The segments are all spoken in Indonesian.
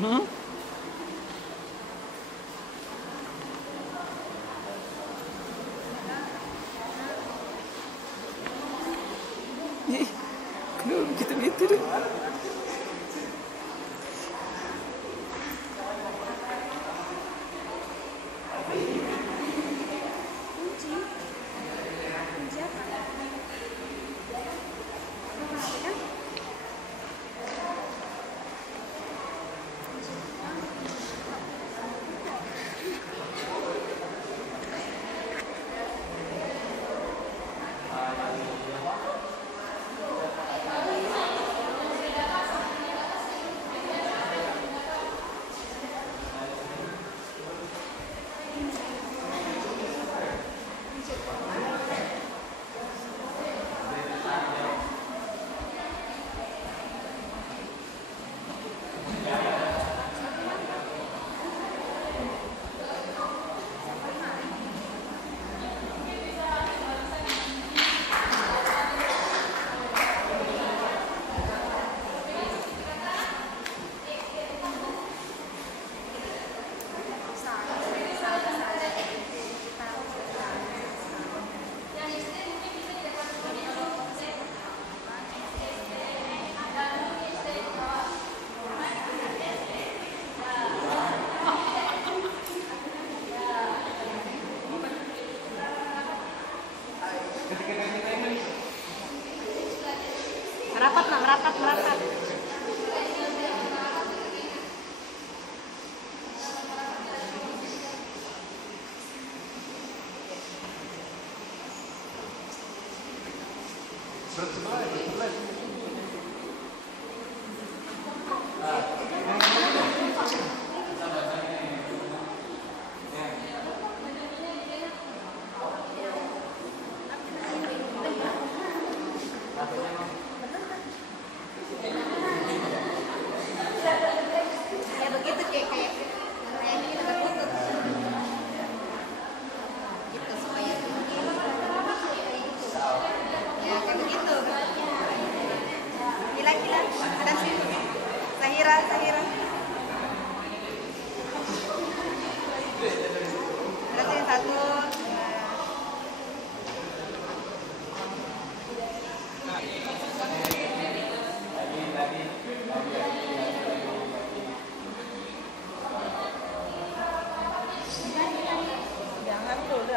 Hmm? Ih, kenapa gitu-gitu deh? Merapat, nak merapat, merapat. Ya begitu kayak ini terputus. Gitu semuanya. Ya kayak begitu. Gila. Ada sih. Sahira. Berarti yang satu. Jangan dulu,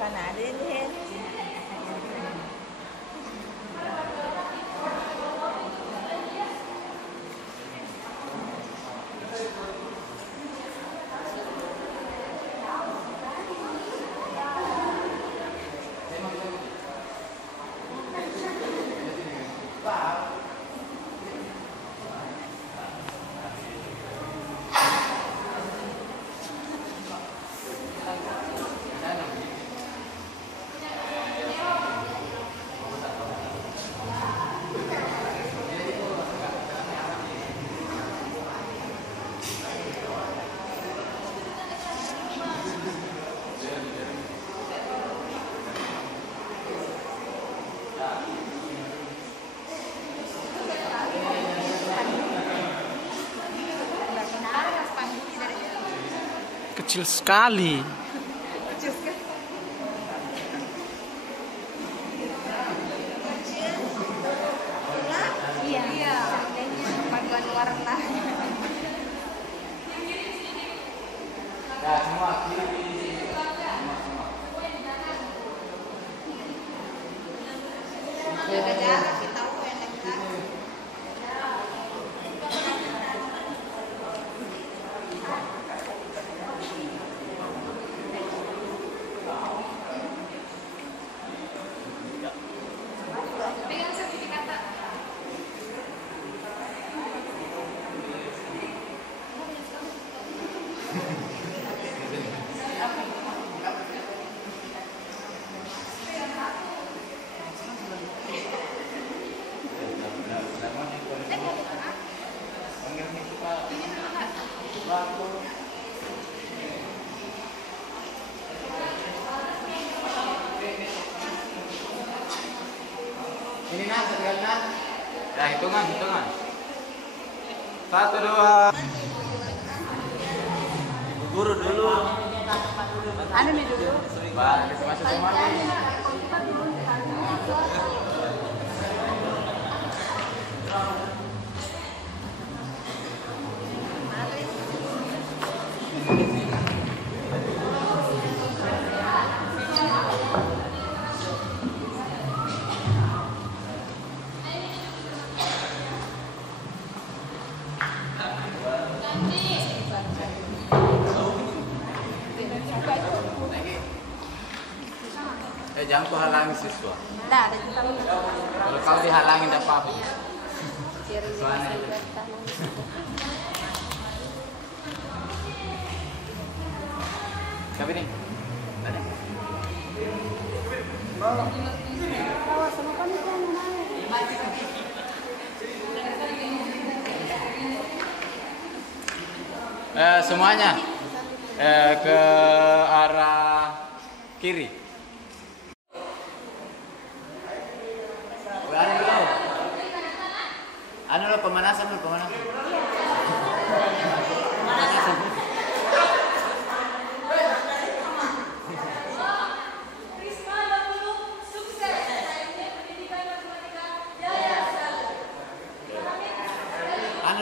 karena ada ini. Kecil sekali. Iya. Paduan warna. Jaga jarak kita enak kan. Pegang sertifikat. Ini nak, sekali nak. Ya, hitungan. 1, 2. Guru dulu. Anu nih dulu. Masuk semua. Jangan kau halangi siswa. Dah, ada kita. Kalau kau dihalangi tidak apa-apa. Soalnya Kapi nih. Ada. Semuanya ke arah kiri. Anu lo pemanasan. Anu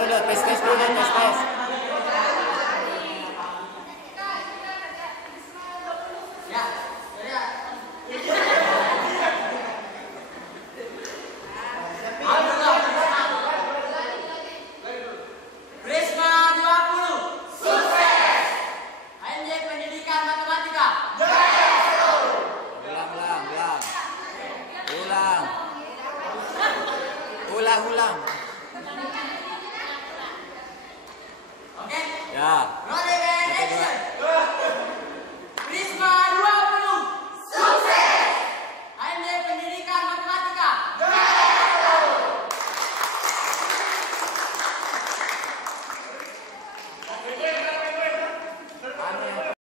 lo tes dulu, tes.